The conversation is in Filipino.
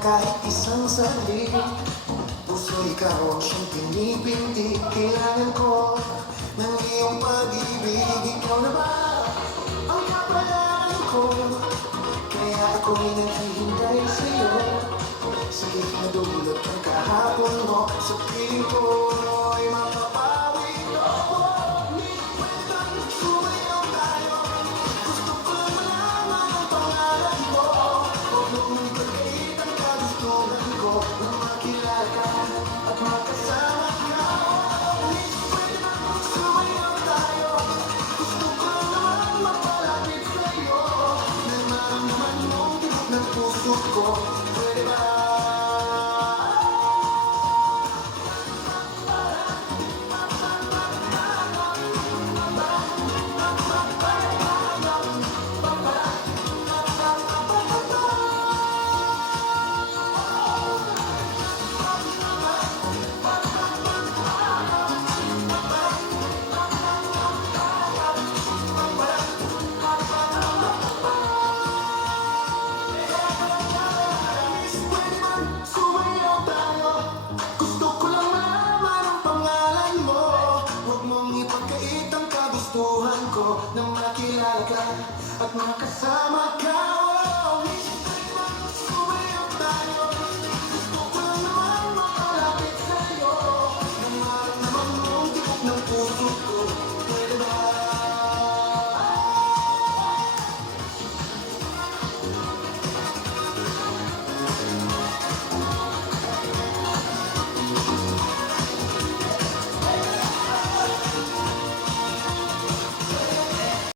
kahit isang saglit. Puso ikaw ang siyang pinipindi. Kailangan ko ng iyong pag-ibig. Ikaw na ba ang kapalaan ko? Kaya ako'y naghihintay sa'yo. Sige na dulot ang kahapon mo. Sa piling ko'y mapapawi ko. Di pwede bang sumayaw tayo? Gusto ko lang malaman ang pangalan mo. Huwag mong ipagkait ang kagustuhan ko. Nang makilala ka at makasama ka. Di pwede bang sumayaw tayo? Gusto ko lang naman mapalapit sa'yo. Nang maramdaman mong tibok ng puso ko. Pwede ba? Sumayaw tayo. Gusto ko lang malaman ang pangalan mo. Huwag mong ipagkait ang kagustuhan ko. Nang makilala ka at makasama ka.